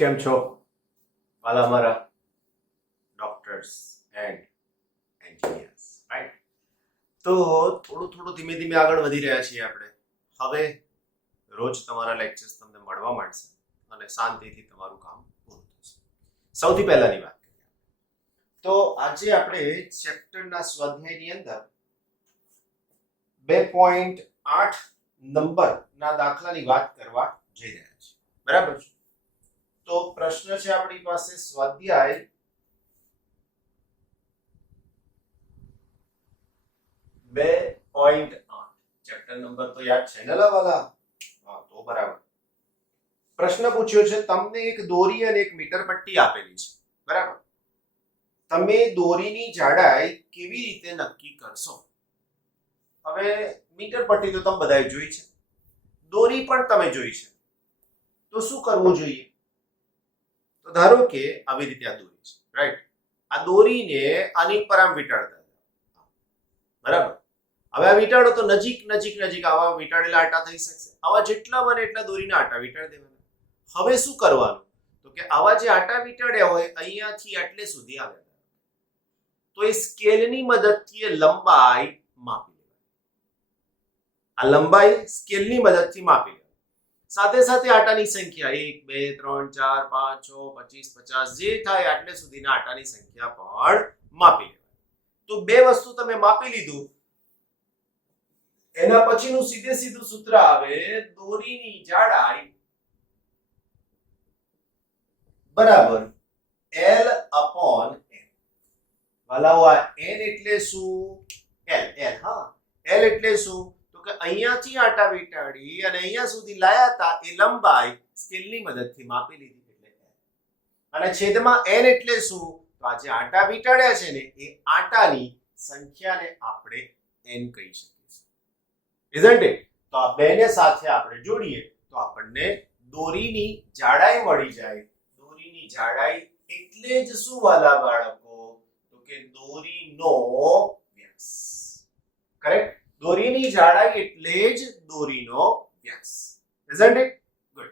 કેમ છો વાલા અમારા ડોક્ટર્સ એન્ડ એન્જિનિયર્સ, રાઈટ? તો થોડું ધીમે ધીમે આગળ વધી રહ્યા છીએ આપણે. હવે રોજ તમારા લેક્ચર્સ તમને મળવા માંડશે અને શાંતિથી તમારું કામ પૂરું થશે. સૌથી પહેલાની વાત કરીએ તો આજે આપણે ચેપ્ટરના સ્વાધ્યાયની અંદર 2.8 નંબરના દાખલાની વાત કરવા જઈ રહ્યા છીએ, બરાબર છે? તો પ્રશ્ન છે આપણી પાસે સ્વાધ્યાય 2.8. ચેપ્ટર નંબર તો યાદ છે ને વાલા? હા, તો બરાબર. પ્રશ્ન પૂછ્યો છે, તમને એક દોરી અને એક મીટર પટ્ટી આપેલી છે, બરાબર? તમે દોરીની જાડાઈ કેવી રીતે નક્કી કરશો? હવે મીટર પટ્ટી તો તમે બધાએ જોઈ છે, દોરી પણ તમે જોઈ છે, તો શું કરવું જોઈએ? તો ધારો કે આવી રીતે આ દોરી છે, રાઈટ? આ દોરીને આની પર આમ વીંટાળતા જાઓ, બરાબર? હવે આ વીંટાળો તો નજીક આવા વીંટાળેલા આટા થઈ શકશે. આવા જેટલા બને એટલા દોરીના આટા વીંટાળી દેવાના. હવે શું કરવાનું? તો કે આવા જે આટા વીંટાળ્યા હોય અહીંયાથી આટલે સુધી આવે, તો એ સ્કેલની મદદથી એ લંબાઈ માપી લેવાની. આ લંબાઈ સ્કેલની મદદથી માપી લેવાની. સાથે સાથે આટાની સંખ્યા 1 2 3 4 5 6 25 50 જે થાય આટલે સુધીના આટાની સંખ્યા પણ માપી લેવાની. તો બે વસ્તુ તમે માપી લીધું, એના પછીનું સીધું સૂત્ર આવે, દોરીની જાડાઈ બરાબર L upon n. વાલાઓ આ n એટલે શું? L. હા, L એટલે શું? તો કે અહીંયાથી આટા વીંટાળી અને અહીંયા સુધી લાયા હતા એ લંબાઈ સ્કેલની મદદથી માપી લીધી એટલે L. અને છેદમાં n એટલે શું? તો આ જે આટા વીંટાળ્યા છે ને એ આટાની સંખ્યાને આપણે n કહી શકીએ. isn't it? તો આ બેને સાથે આપણે જોડીએ તો આપણને દોરીની જાડાઈ મળી જાય. દોરીની જાડાઈ એટલે જ શું વાલા બાળકો? તો કે દોરીનો વ્યાસ. કરેક્ટ? દોરીની જાડાઈ એટલે જ દોરીનો વ્યાસ. isn't it? ગુડ.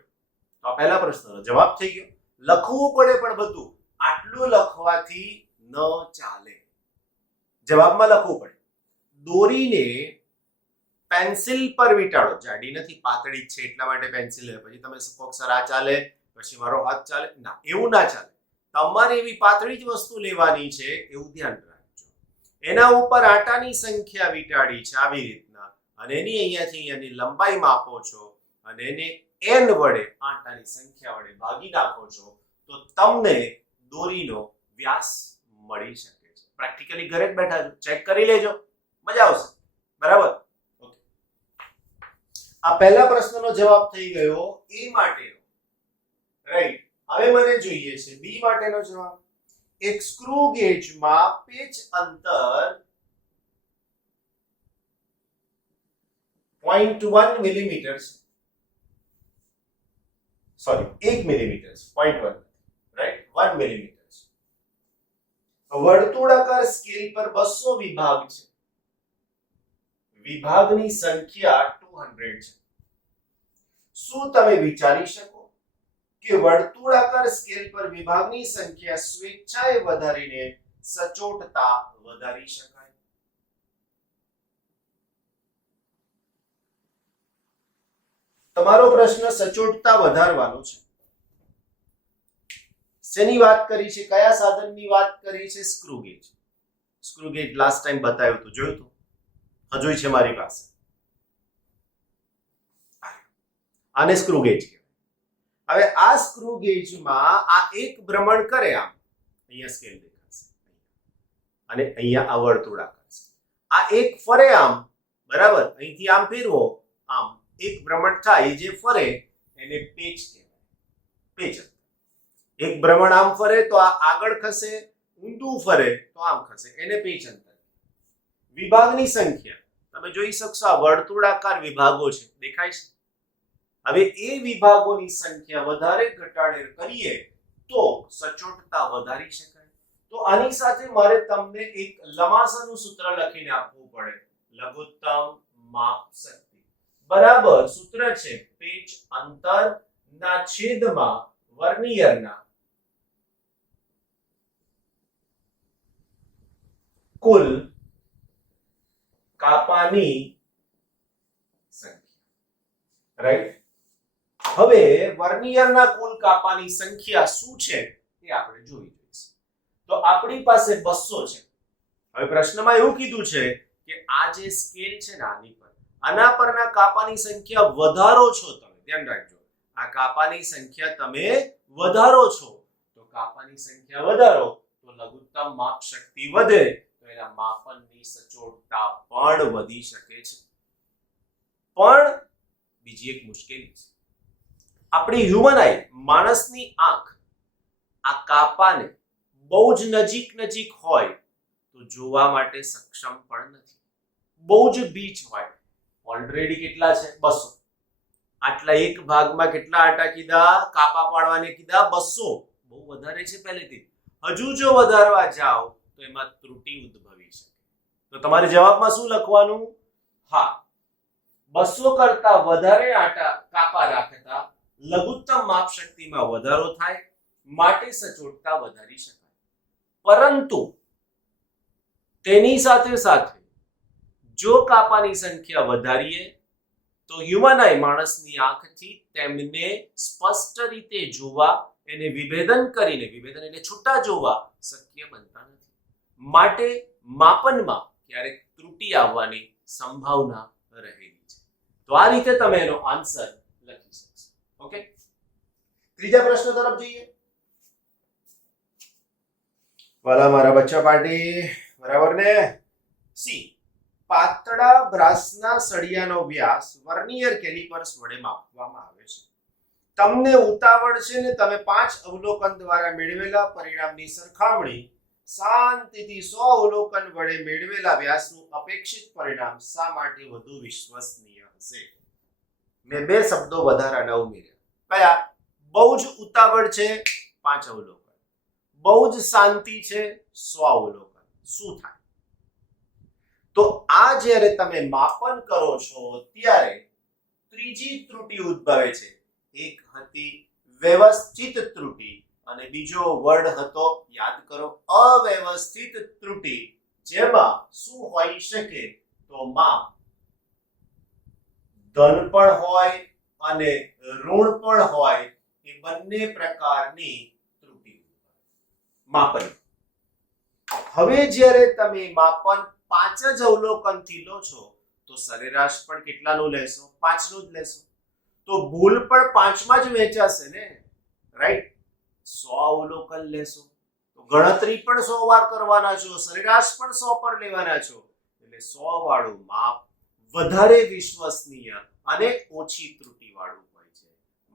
તો આ પહેલા પ્રશ્નનો જવાબ થઈ ગયો. લખવું પડે પણ બધું આટલું લખવાથી ન ચાલે. જવાબમાં લખવું પડે. દોરીને પેન્સિલ પર વીંટાળો. જાડી નથી, પાતળી છે એટલા માટે પેન્સિલ લે. પછી તમે કહો સર આ ચાલે, પછી મારો હાથ ચાલે. ના, એવું ના ચાલે. તમારે એવી પાતળી જ વસ્તુ લેવાની છે એવું ધ્યાન રાખજો. એના ઉપર આટાની સંખ્યા વીંટાળી છે આવી રીતના, અને એની અહીંયાથી અહીંયાની લંબાઈ માપો છો અને એને n વડે આટાની સંખ્યા વડે ભાગી નાખો છો તો તમને દોરીનો વ્યાસ મળી શકે છે. પ્રેક્ટિકલી ઘરે જ બેઠા છો, ચેક કરી લેજો, મજા આવશે. બરાબર? આ પહેલા પ્રશ્નનો જવાબ થઈ ગયો એ માટેનો, રાઈટ? હવે મને જોઈએ છે બી માટેનો જવાબ. એક સ્ક્રૂ ગેજમાં પેચ અંતર 0.1 મિલીમીટર છે. સોરી, 1 મિલીમીટર છે, 0.1, રાઈટ? 1 મિલીમીટર છે. વર્તુળાકાર સ્કેલ પર 200 વિભાગ છે. વિભાગની સંખ્યા 200 છે. શું તમે વિચારી શકો કે વર્તુળાકાર સ્કેલ પર વિભાગની સંખ્યા સ્વેચ્છાએ વધારીને સચોટતા વધારી શકાય? તમારો પ્રશ્ન સચોટતા વધારવાનો છે. શેની વાત કરી છે? કયા સાધનની વાત કરી છે? Screw gauge. Screw gauge last time બતાવ્યું હતું, જોયું હતું? હજુ છે મારી પાસે. આને સ્ક્રૂ ગેજ કહેવાય. હવે આ સ્ક્રૂ ગેજમાં આ એક ભ્રમણ કરે, આમ અહીંયા સ્કેલ દેખાશે અને અહીંયા આ વર્તુળાકાર છે. આ એક ફરે આમ, બરાબર? અહીંથી આમ ફેરવો, આમ એક ભ્રમણ થાય જે ફરે એને પેચ કહેવાય. પેચ. એક ભ્રમણ આમ ફરે તો આ આગળ ખસે, ઊંધું ફરે તો આમ ખસે, એને પેચ અંતર. વિભાગની સંખ્યા તમે જોઈ શકશો, આ વર્તુળાકાર વિભાગો છે, દેખાય છે? હવે એ વિભાગોની સંખ્યા વધારે ઘટાડે કરીએ તો સચોટતા વધારી શકાય. તો આની સાથે મારે તમને એક લંબાસાનું સૂત્ર લખીને આપવું પડે. લઘુત્તમ માપ શક્તિ બરાબર સૂત્ર છે પેચ અંતર ના છેદમાં વર્નિયરના કુલ કાપાની સંખ્યા, રાઈટ? હવે વર્નિયરના કુલ કાપાની સંખ્યા શું છે એ આપણે જોઈ લઈશું. તો આપણી પાસે 200 છે. હવે પ્રશ્નમાં એવું કીધું છે કે આ જે સ્કેલ છે ને આના પરના કાપાની સંખ્યા વધારો છો તમે, ધ્યાન રાખજો. આ કાપાની સંખ્યા તમે વધારો છો, તો કાપાની સંખ્યા વધારો તો લઘુત્તમ માપ શક્તિ વધે, તો એના માપનની સચોટતા પણ વધી શકે છે. પણ બીજી એક મુશ્કેલી છે. આપણી હ્યુમન આઈ, માણસની આંખ આ કાપાને બહુ જ નજીક હોય તો જોવા માટે સક્ષમ પણ નથી. બહુ જ બીચ હોય. ઓલરેડી કેટલા છે? 200. આટલા એક ભાગમાં કેટલા આટા કીધા? કાપા પાડવાને કીધા 200. બહુ વધારે છે પહેલેથી. હજુ જો વધારવા જાઓ તો એમાં ત્રુટી ઉદ્ભવી શકે. તો તમારે જવાબમાં શું લખવાનું? હા, 200 કરતા વધારે આટા કાપા રાખતા લઘુત્તમ માપ શક્તિમાં વધારો થાય, માટે સચોટતા વધારી શકાય. પરંતુ તેની સાથે સાથે જો કાપાની સંખ્યા વધારીએ તો હ્યુમન આઈ, માણસની આંખથી તેમને સ્પષ્ટ રીતે જોવા, એને વિભેદન કરીને, વિભેદન એટલે છૂટા જોવા શક્ય બનતા નથી. માટે માપનમાં ક્યારેક ત્રુટી આવવાની સંભાવના રહેલી છે. તો આ રીતે તમે એનો આન્સર લખી શકશો. ઓકે, ત્રીજા પ્રશ્ન તરફ જઈએ. વાલા મારા બચ્ચા પાર્ટી, બરાબર ને? સી, પાતળા બ્રાસના સળિયાનો વ્યાસ વર્નિયર કેલિપર્સ વડે માપવામાં આવે છે. તમને ઉતાવળ છે ને તમે 5 અવલોકન દ્વારા મેળવેલા પરિણામની સરખામણી શાંતિથી 100 અવલોકન વડે મેળવેલા વ્યાસનું અપેક્ષિત પરિણામ શા માટે વધુ વિશ્વસનીય હશે? મેં 2 શબ્દો વધારાના ઉમેર્યા. કયા? બહુ જ ઉતાવળ છે 5 અવલોકન, બહુ જ શાંતિ છે 100 અવલોકન. શું થાય? તો આ જ્યારે તમે માપન કરો છો ત્યારે ત્રીજી ત્રુટી ઉદ્ભવે છે. એક હતી વ્યવસ્થિત ત્રુટી અને બીજો વર્ડ હતો, યાદ કરો, અવ્યવસ્થિત ત્રુટી. જેમાં શું હોઈ શકે? તો માપ ધન પણ હોય અને ઋણ પણ હોય. એ બંને પ્રકારની ત્રુટી માપન. હવે જ્યારે તમે માપન 5 જ અવલોકનથી લો છો તો સરેરાશ પણ કેટલાનું લેશો? 5 નું જ લેશો. તો ભૂલ પણ 5માં જ વહેંચાશે ને, રાઈટ? 100 અવલોકન લેશો તો ગણતરી પણ 100 વાર કરવાના છો, સરેરાશ પણ 100 પર લેવાના છો. એટલે 100 વાળું માપ વધારે વિશ્વસનીય અને ઓછી ત્રુટી વાળું હોય છે.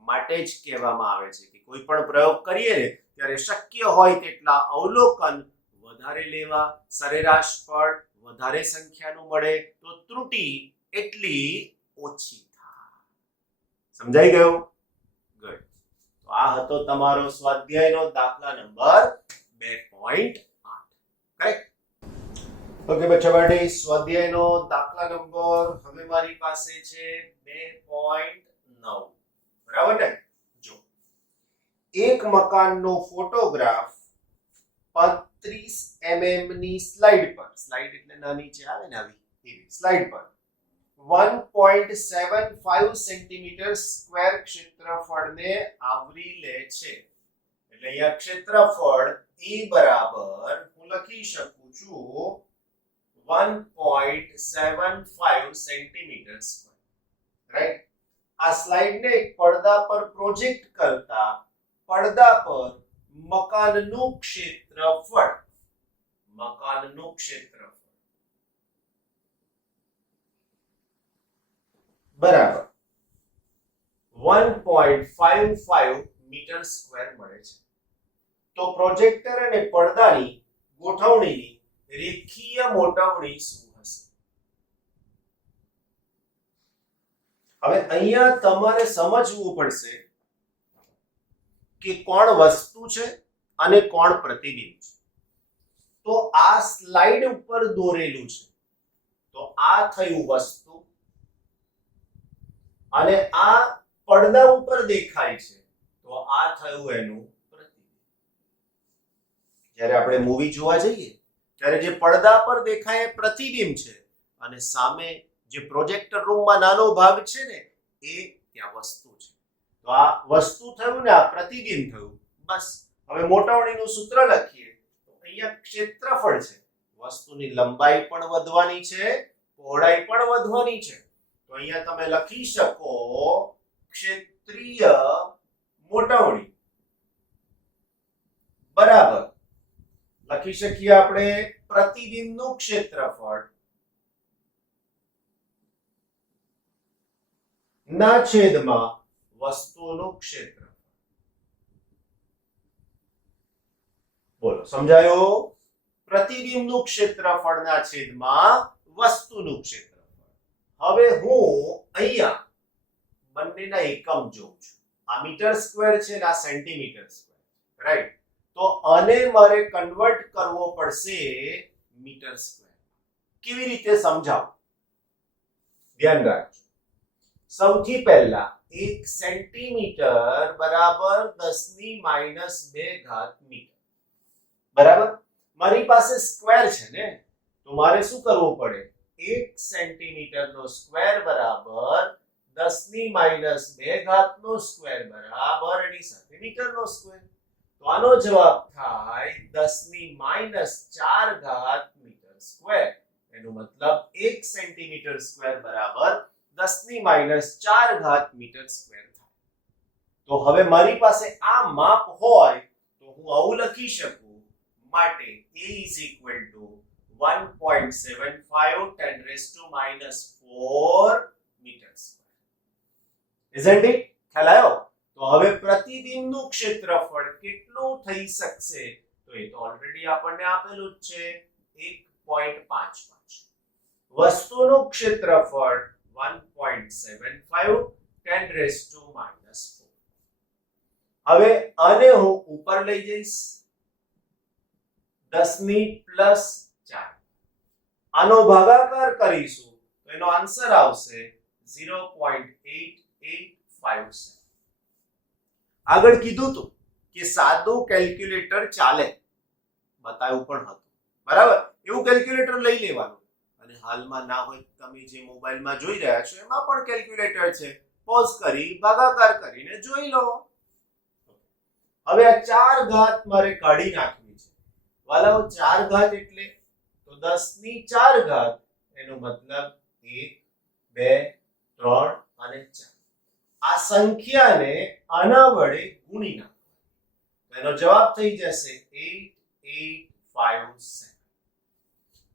માટે જ કહેવામાં આવે છે કે કોઈ પણ પ્રયોગ કરીએ ને ત્યારે શક્ય હોય તેટલા અવલોકન વધારે લેવા, સરેરાશ પર વધારે સંખ્યાનું મળે તો ત્રુટી એટલી ઓછી થાય. સમજાઈ ગયું? ગુડ. તો આ હતો તમારો સ્વાધ્યાયનો દાખલા નંબર 2.8. કરેક્ટ? ઓકે બચ્ચા પાર્ટી, સ્વાધ્યાયનો દાખલા નંબર હવે મારી પાસે છે 2.9. બરાબર ને? જો, એક મકાનનો ફોટોગ્રાફ 35 mm ની સ્લાઇડ પર, સ્લાઇડ એટલે નાની છે આવે ને આવી, એવી સ્લાઇડ પર 1.75 સેન્ટીમીટર સ્ક્વેર ક્ષેત્રફળને આવરી લે છે. એટલે અહીંયા ક્ષેત્રફળ E બરાબર હું લખી શકું છું 1.75 સેન્ટીમીટર સ્ક્વેર, રાઈટ? આ સ્લાઇડને એક પડદા પર પ્રોજેક્ટ કરતા પડદા પર મકાનનું ક્ષેત્રફળ બરાબર 1.55 મીટર સ્ક્વેર મળે છે. તો પ્રોજેક્ટર અને પડદાની ગોઠવણીની રેખીય મોટવણી શું હશે? હવે અહીંયા તમારે સમજવું પડશે કે કોણ વસ્તુ છે અને કોણ પ્રતિબિંબ છે. તો આ સ્લાઇડ ઉપર દોરેલું છે તો આ થયું વસ્તુ અને આ પડદા ઉપર દેખાય છે તો આ થયું એનું પ્રતિબિંબ. જ્યારે આપણે મૂવી જોવા જઈએ ત્યારે જે પડદા પર દેખાય એ પ્રતિબિંબ છે અને સામે જે પ્રોજેક્ટર રૂમમાં નાનો ભાગ છે ને એ ત્યાં વસ્તુ છે. તો આ વસ્તુ થયું ને આ પ્રતિબિંબ થયું. બસ હવે મોટાવણીનું સૂત્ર લખીએ તો અહીંયા ક્ષેત્રફળ છે. વસ્તુની લંબાઈ પણ વધવાની છે, પહોળાઈ પણ વધવાની છે. તો અહીંયા તમે લખી શકો ક્ષેત્રીય મોટાવણી બરાબર લખી શકીએ આપણે પ્રતિબિંબનું ક્ષેત્રફળ ના છેદમાં વસ્તુનું ક્ષેત્રફળ. બોલો સમજાયો? પ્રતિબિંબનું ક્ષેત્રફળના છેદમાં વસ્તુનું ક્ષેત્રફળ. હવે હું અહીંયા બંનેના એકમ જોઉં છું. આ મીટર સ્ક્વેર છે ને આ સેન્ટીમીટર સ્ક્વેર, રાઈટ? તો આને મારે કન્વર્ટ કરવો પડશે મીટર સ્ક્વેર. કેવી રીતે સમજાવો? ધ્યાન રાખજો. સૌથી પહેલા 1 સેન્ટીમીટર બરાબર 10⁻² મીટર. બરાબર? મારી પાસે સ્ક્વેર છે ને, તો મારે શું કરવું પડે? 1 સેન્ટીમીટરનો સ્ક્વેર બરાબર 10⁻² નો સ્ક્વેર બરાબર એની સાથે મીટરનો સ્ક્વેર. તો આનો જવાબ થાય 10⁻⁴ મીટર સ્ક્વેર. એનો મતલબ 1 સેન્ટીમીટર સ્ક્વેર બરાબર 10⁻⁴ મીટર સ્ક્વેર થાય. તો હવે મારી પાસે આ માપ હોય તો હું આવું લખી શકું. માટે A is equal to 1.75 10⁻⁴ metre square. Isn't it? ખ્યાલ આવ્યો? તો હવે પ્રતિબિંબનું ક્ષેત્રફળ કેટલું થઈ શકશે? તો એ તો ઓલરેડી આપણને આપેલું જ છે 1.55. વસ્તુનું ક્ષેત્રફળ 1.75 10⁻⁴. હવે આને હું ઉપર લઈ જઈશ 10⁻+4. આનો ભાગાકાર કરીશું તો એનો આન્સર આવશે 0.8857. આગળ કીધું હતું કે સાદું કેલ્ક્યુલેટર ચાલે, બતાવ્યું પણ હતું. બરાબર? એવું કેલ્ક્યુલેટર લઈ લેવાનું. અને હાલમાં ના હોય તમે જે મોબાઈલમાં જોઈ રહ્યા છો એમાં પણ કેલ્ક્યુલેટર છે. પોઝ કરી ભાગાકાર કરીને જોઈ લો. હવે આ 4 ઘાત મારે કાઢી નાખવી છે. વાલાઓ 4 ઘાત એટલે તો 10⁴ ઘાત. એનો મતલબ 1 2 3 અને 4. આ સંખ્યાને આના વડે ગુણી નાખો. એનો જવાબ થઈ જશે 8857.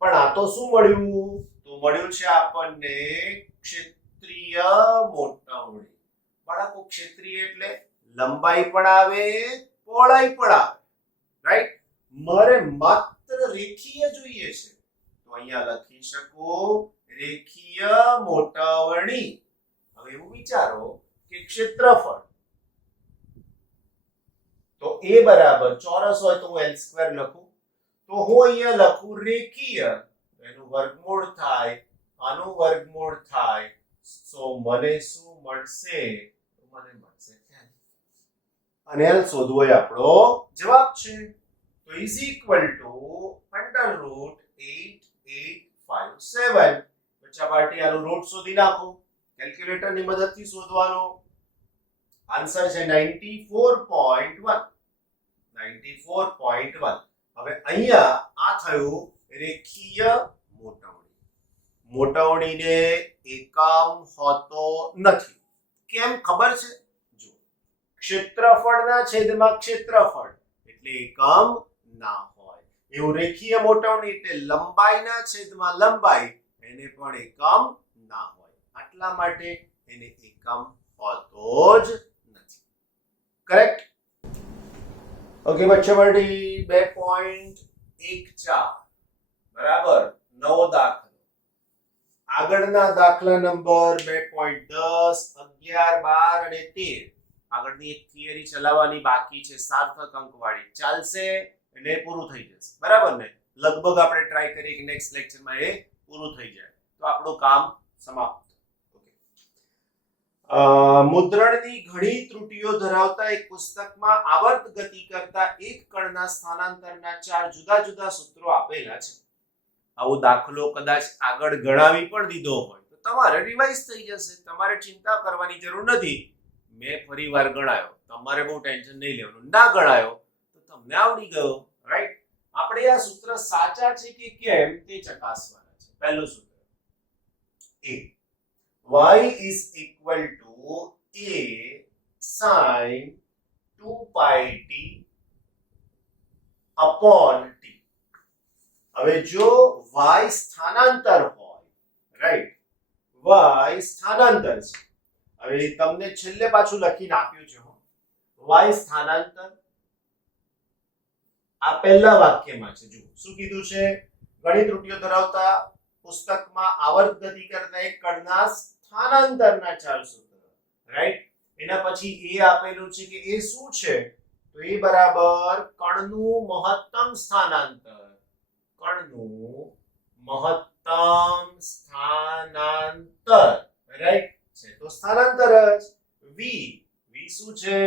પણ આ તો શું મળ્યું? તો મળ્યું છે આપણને ક્ષેત્રીય મોટાવણી. બાળકો ક્ષેત્રીય એટલે લંબાઈ પણ આવે, પહોળાઈ પણ આવે, રાઈટ? મારે માત્ર રેખીય જોઈએ છે તો અહીંયા લખી શકું રેખીય મોટાવણી. હવે એવું વિચારો કે ક્ષેત્રફળ તો a બરાબર ચોરસ હોય તો હું l² લખું. તો હું અહીંયા લખું રેખીય, એનું વર્ગમૂળ થાય, આનું વર્ગમૂળ થાય. તો મને શું મળશે? મને મળશે l. અને l શોધવો એ આપણો જવાબ છે. તો is equal to √8857. બચ્ચા પાર્ટી આનું રૂટ શોધી નાખો. કેલ્ક્યુલેટર ની મદદથી શોધવાનો. આન્સર છે 94.1. 94.1. હવે અહીંયા આ થયું રેખીય મોટાવણી. મોટાવણીને એકમ હોતો નથી. કેમ ખબર છે? જો ક્ષેત્રફળના છેદમાં ક્ષેત્રફળ એટલે એકમ ના હોય. એવું રેખીય મોટાવણી એટલે લંબાઈના છેદમાં લંબાઈ એને પણ એકમ ના હોય. આટલા માટે એને એકમ હોતો જ નથી. કરેક્ટ? ઓકે બચ્ચા પાર્ટી 2.14 બરાબર 9 દાખલો. આગળના દાખલા નંબર 2.10 11 12 અને 13 આગળની એક થિયરી ચલાવવાની બાકી છે સાર્થક અંકવાળી. ચાલશે એટલે પૂરું થઈ જશે. બરાબર ને? લગભગ આપણે ટ્રાય કરીએ કે નેક્સ્ટ લેક્ચરમાં એ પૂરું થઈ જાય તો આપણું કામ સમાપ્ત. ઓકે મુદ્રણની ઘણી ત્રુટિઓ ધરાવતા એક પુસ્તકમાં આવર્ત ગતિ કરતા એક કણના સ્થાનાંતરના 4 જુદા જુદા સૂત્રો આપેલા છે. આવો દાખલો કદાચ આગળ ગણાવી પણ દીધો હોય તો તમારે રિવાઇઝ થઈ જશે, તમારે ચિંતા કરવાની જરૂર નથી. મેં ફરીવાર ગણાયો, તમારે બહુ ટેન્શન નહીં લેવાનું. ના ગણાયો તો તમને આવડી ગયો, રાઈટ? આપણે આ સૂત્ર સાચા છે કે કેમ તે ચકાસવાના છે. પહેલું સૂત્ર a y is equal to a sin 2 pi t upon t. હવે જો y સ્થાનાંતર હોય, રાઈટ, y સ્થાનાંતર છે. હવે તમને છેલ્લે પાછું લખીને આપ્યું છે y સ્થાનાંતર. આ પહેલા વાક્યમાં છે. જુઓ શું કીધું છે? ઘણી ત્રુટિઓ ધરાવતા પુસ્તકમાં આવર્ત ગતિ કરતા એક કણના સ્થાનાંતરના 4 સૂત્રો, રાઈટ? એના પછી એ આપેલું છે કે એ શું છે? તો એ બરાબર કણનું મહત્તમ સ્થાનાંતર. કણનું મહત્તમ સ્થાનાંતર, રાઈટ છે. તો સ્થાનાંતર જ v. v શું છે?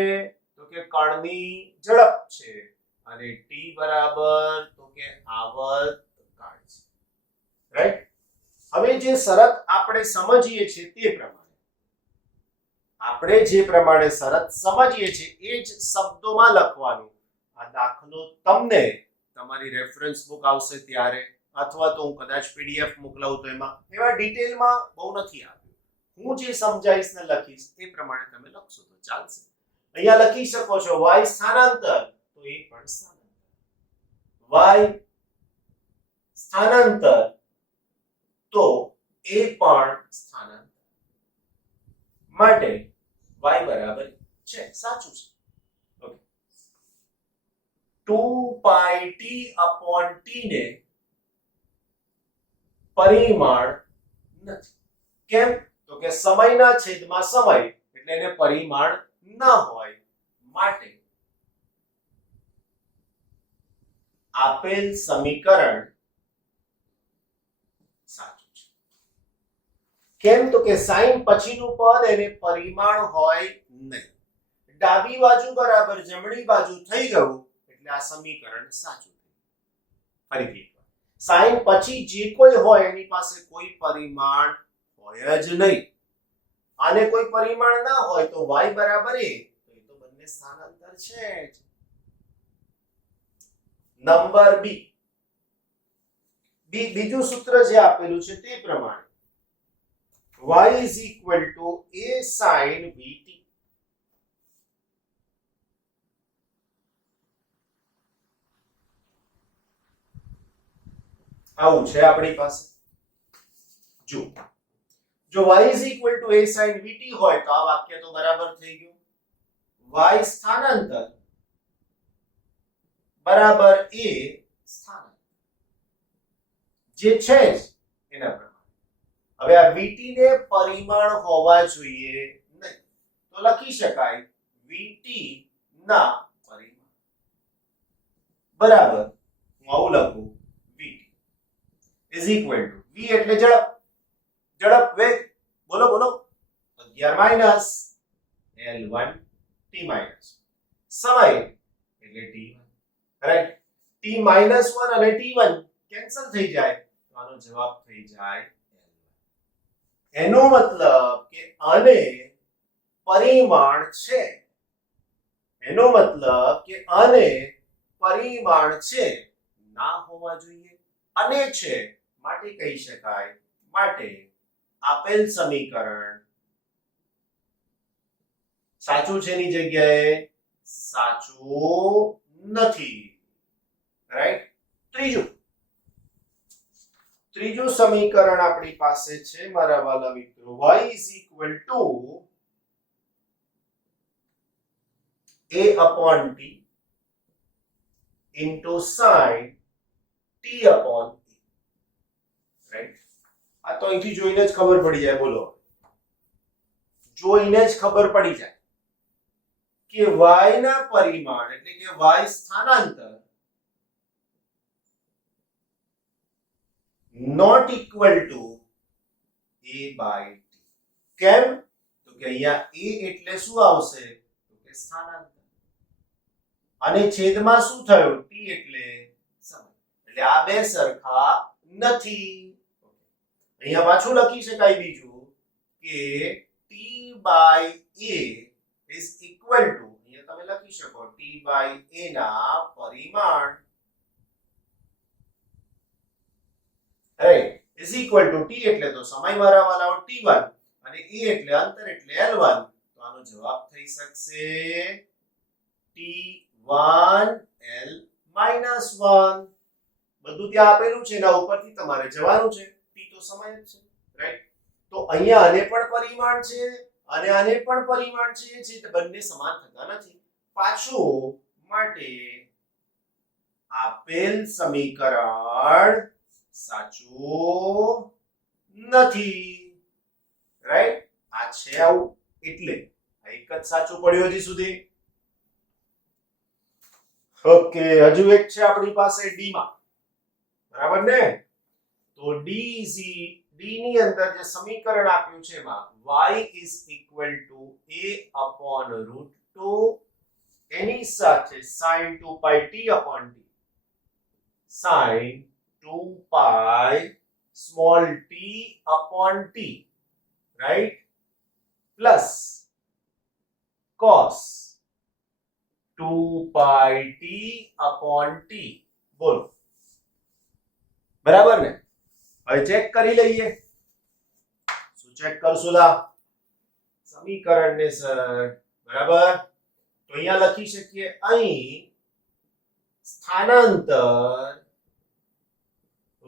તો કે કણની ઝડપ છે. અને t બરાબર તો કે આવર્તકાળ છે, રાઈટ? હવે જે શરત આપણે સમજીએ છીએ તે પ્રમાણે, આપણે જે પ્રમાણે શરત સમજીએ છીએ એ જ શબ્દોમાં લખવાનું. આ દાખલો તમને તમારી રેફરન્સ બુક આવશે ત્યારે, અથવા તો હું કદાચ પીડીએફ મોકલાવું તો એમાં એવા ડિટેલમાં બહુ નથી આપ્યું. હું જે સમજાવીશ ને લખીશ એ પ્રમાણે તમે લખશો તો ચાલશે. અહીંયા લખી શકો છો y સ્થાનાંતર, તો એ પણ સ્થાનાંતર. y સ્થાનાંતર તો એ પણ સ્થાનાંતર. માટે y બરાબર છે, સાચું છે. Okay. 2 pi t upon t ને પરિમાણ નથી. કેમ? તો કે સમયના છેદમાં સમય એટલે એને પરિમાણ ન હોય. માટે આપેલ સમીકરણ સાચું છે. કેમ? તો કે સાઈન પછીનું પદ એને પરિમાણ હોય નહીં. ડાબી બાજુ બરાબર જમણી બાજુ થઈ ગયું એટલે આ સમીકરણ સાચું થયું. ફરીથી સાઈન પછી જે કોઈ હોય એની પાસે કોઈ પરિમાણ હોય જ નહીં. આને કોઈ પરિમાણ ના હોય તો y બરાબર a, તો એ તો બંને સ્થાનાંતર છે જ. નંબર બી, બીજું સૂત્ર જે આપેલું છે તે પ્રમાણે y is equal to a sin vt. આવું છે આપણી પાસે. જો y is equal to a sin vt હોય તો આ વાક્ય તો બરાબર થઈ ગયું. y સ્થાનાંતર બરાબર a સ્થાનાંતર જે છે જ એના પ્રમાણે. હવે આ vt ને પરિમાણ હોવા જોઈએ નહીં, તો લખી શકાય vt ના પરિમાણ બરાબર, હું આવું લખું, vt is equal to v એટલે ઝડપ, ઝડપ વેગ, બોલો બોલો, 11 માઈનસ l1 t માઈનસ સમય એટલે t1, રાઈટ? t માઈનસ 1 અને t1 કેન્સલ થઈ જાય તો આનો જવાબ થઈ જાય l1. એનો મતલબ કે આને પરિમાણ છે. એનો મતલબ કે આને પરિમાણ છે, ના હોવા જોઈએ, અને છે, માટે કહી શકાય. માટે આપેલ સમીકરણ સાચું છે ની જગ્યાએ સાચું નથી, રાઈટ? ત્રીજું સમીકરણ આપણી પાસે છે મારા વાલા મિત્રો, y is equal to a upon t into sin t upon a, right? આ તો અહીંથી જોઈને જ ખબર પડી જાય, બોલો, જોઈને જ ખબર પડી જાય કે y ના પરિમાણ એટલે કે y સ્થાનાંતર not equal to a by t. કેમ? તો કે અહીંયા a એટલે શું આવશે તો કે સ્થાનાંતર અને છેદમાં શું થયું t એટલે સમય એટલે આ બે સરખા નથી અહીંયા પાછું લખી શકાય બીજું કે t by a is equal to અહીંયા તમે લખી શકો t by a ના પરિમાણ right is equal to t એટલે તો સમય મારા વાળાઓ t1 અને a એટલે અંતર એટલે l1 તો આનો જવાબ થઈ શકશે t1 l -1 બધું ત્યાં આપેલું છે એના ઉપરથી તમારે જવાનું છે t તો સમય જ છે રાઈટ તો અહીંયા આને પણ પરિમાણ છે અને આને પણ પરિમાણ છે જે બંને સમાન થતા નથી પાછું માટે આપેલ સમીકરણ સાચું નથી રાઈટ આ છે આવું એટલે આ એક જ સાચું પડ્યું હજી સુધી ઓકે હજુ એક છે આપણી પાસે ડી માં બરાબર ને તો ડી ની અંદર જે સમીકરણ આપ્યું છે એમાં y is equal to a upon root 2 એની સાથે sin 2 pi t upon t sin 2 pi small t upon t right plus cos 2 pi t upon t બોલો બરાબર ને હવે ચેક કરી લઈએ શું ચેક કરશું લા સમીકરણને સર બરાબર તો અહીંયા લખી શકીએ અહીં સ્થાનાંતર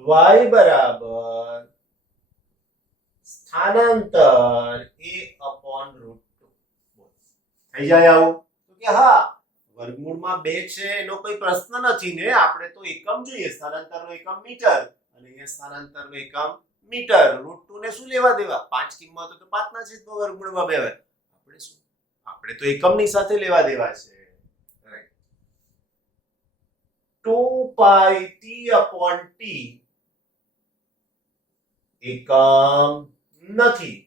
y બરાબર સ્થાનાંતર a upon root 2 થઈ જાય આવું તો કે હા વર્ગમૂળમાં 2 છે એનો કોઈ પ્રશ્ન નથી ને આપણે તો એકમ જોઈએ સ્થાનાંતરનો એકમ મીટર અને અહીંયા સ્થાનાંતરનો એકમ મીટર √2 ને શું લેવા દેવા 5 કિંમત તો 5 ના છેદમાં વર્ગમૂળમાં 2 હોય આપણે શું આપણે તો એકમની સાથે લેવા દેવા છે right 2 pi t upon t એકમ નથી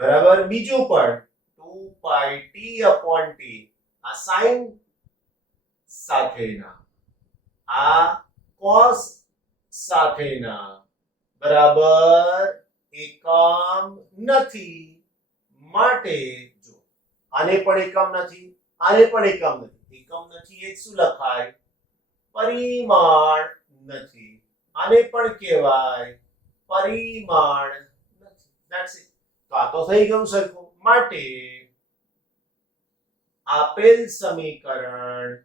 બરાબર બીજું પણ 2 pi t upon t આ sin સાથેના આ cos સાથેના બરાબર એકમ નથી માટે જો આને પણ એકમ નથી આને પણ એકમ નથી એ શું લખાય પરિમાણ નથી આને પણ કહેવાય પરિમાણ નથી ધેટ્સ ઇટ તો આ તો થઈ ગયું સરખું માટે આપેલ સમીકરણ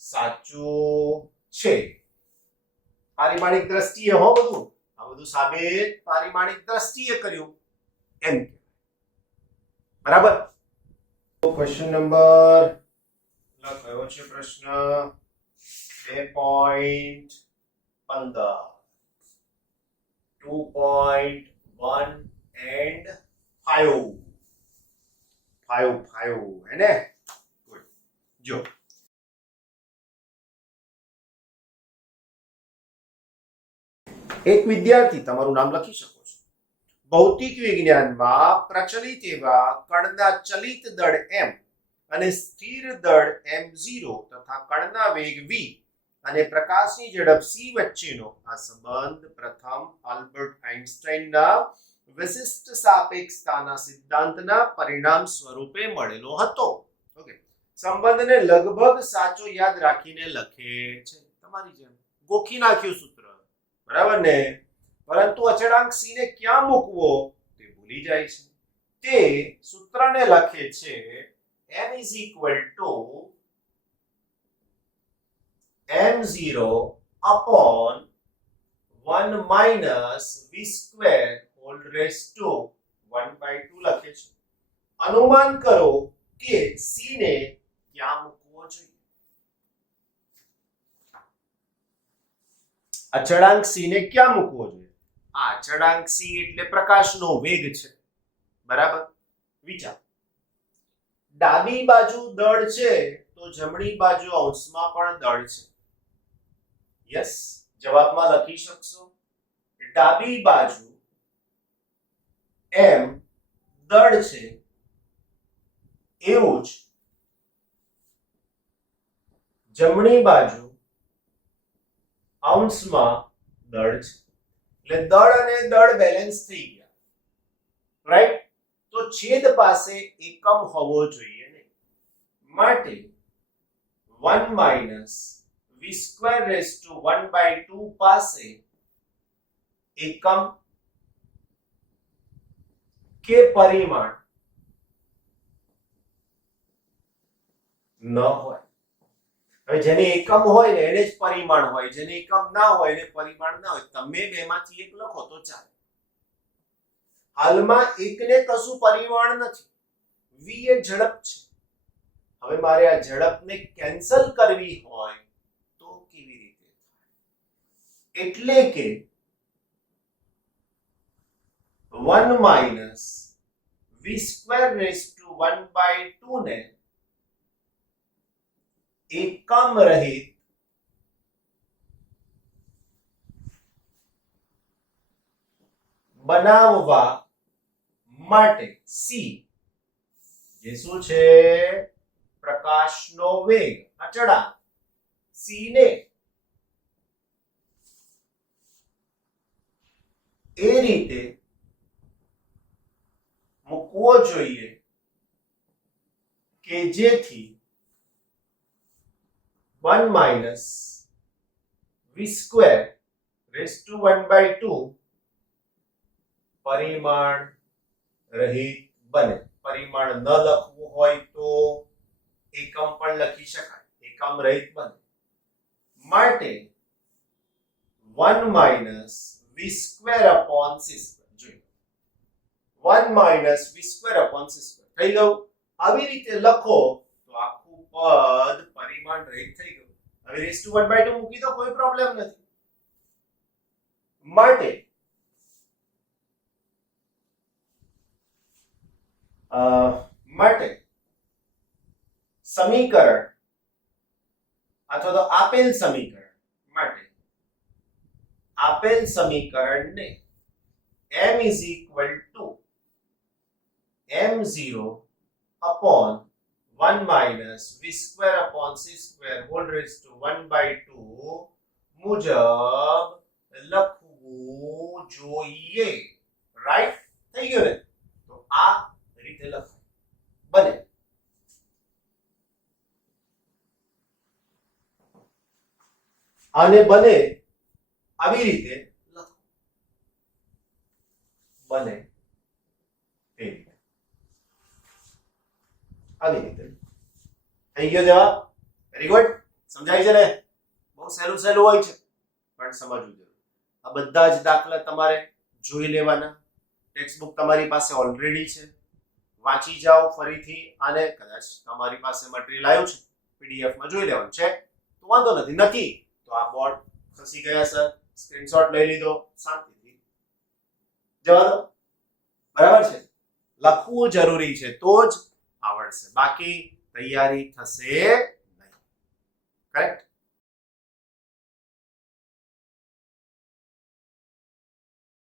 સાચું છે પારિમાણિક દ્રષ્ટિએ હો બધું આ બધું સાબિત પારિમાણિક દ્રષ્ટિએ કર્યું એમ બરાબર ક્વેશ્ચન નંબર કયો છે પ્રશ્ન 2.15 2.1 and 5 है ने गुड जो એક વિદ્યાર્થી તમારું નામ લખી શકો છો ભૌતિક વિજ્ઞાનમાં પ્રચલિત એવા કણના ચલિત દળ m અને સ્થિર દળ m0 તથા કણના વેગ v અને પ્રકાશની ઝડપ c વચ્ચેનો આ સંબંધ પ્રથમ આલ્બર્ટ આઇન્સ્ટાઈનના વિશિષ્ટ સાપેક્ષતાના સિદ્ધાંતના પરિણામ સ્વરૂપે મળેલો હતો ઓકે સંબંધને લગભગ સાચો યાદ રાખીને લખે છે તમારી જેમ ગોખી નાખ્યું સૂત્ર બરાબર ને પરંતુ અચળાંક c ને ક્યાં મૂકવો તે ભૂલી જાય છે તે સૂત્રને લખે છે m is equal to m0 upon 1 minus v square whole raised to 1/2 લખે છે અનુમાન કરો કે c ને ક્યાં મૂકવો જોઈએ અચળાંક c ને ક્યાં મૂકવો જોઈએ આ અચળાંક c એટલે પ્રકાશનો વેગ છે બરાબર વિચાર ડાબી બાજુ દળ છે તો જમણી બાજુ અંશમાં પણ દળ છે યસ જવાબમાં લખી શકશો ડાબી બાજુ m દળ છે એવું જ જમણી બાજુ અંશમાં દળ છે, એટલે દળ અને દળ બેલેન્સ થઈ ગયા, રાઈટ? તો છેદ પાસે એકમ હોવો જોઈએ ને, માટે 1 minus v square raise to 1/2 પાસે એકમ કે પરિમાણ ન હોય. હવે જેને એકમ હોય ને એને જ પરિમાણ હોય, જેને એકમ ના હોય એને પરિમાણ ના હોય. તમે બેમાંથી એક લખો તો ચાલે. હાલમાં એકને કશું પરિમાણ નથી, v એ ઝડપ છે. હવે મારે આ ઝડપને કેન્સલ કરવી હોય તો કેવી રીતે થાય? એટલે કે 1 minus v square raise to 1/2 ને એકમ રહિત બનાવવા માટે c જે શું છે? પ્રકાશનો વેગ, અચળાંક c ને એ રીતે મૂકવો જોઈએ કે જેથી 1 minus v square raise to 1/2 પરિમાણ રહિત બને. પરિમાણ ન લખવું હોય તો એકમ પણ લખી શકાય, એકમ રહિત બને. માટે 1 minus v square upon c square જોઈએ. 1 minus v square upon c square થઈ ગયું. આવી રીતે લખો તો આખું પદ પરિમાણ રહિત થઈ ગયું. હવે રેઝ ટુ 1/2 મૂકી દો, કોઈ પ્રોબ્લેમ નથી. માટે સમીકરણ અથવા તો આપેલ સમીકરણને m is equal to m0 upon 1 minus v square upon c square whole raised to 1/2 મુજબ લખવું જોઈએ, રાઈટ? થઈ ગયું ને? તો આ રીતે લખાય, બને. આને બને આવી રીતે લખો, બને એ રીતે, આવી રીતે. થઈ ગયો જવાબ? Very good. સમજાય છે ને? બહુ સહેલું હોય છે પણ સમજવું જરૂર. આ બધા જ દાખલા તમારે જોઈ લેવાના. ટેક્સ્ટ બુક તમારી પાસે ઓલરેડી છે, વાંચી જાઓ ફરીથી. અને કદાચ તમારી પાસે મટીરીયલ આવ્યું છે, પીડીએફ માં જોઈ લેવાનું છે તો વાંધો નથી. તો આ બોર્ડ ખસી ગયા સર, સ્ક્રીનશોટ લઈ લીધો, શાંતિથી જવા દો. બરાબર છે? લખવું જરૂરી છે તો જ આવડશે, બાકી તૈયારી થશે નહીં. કરેક્ટ?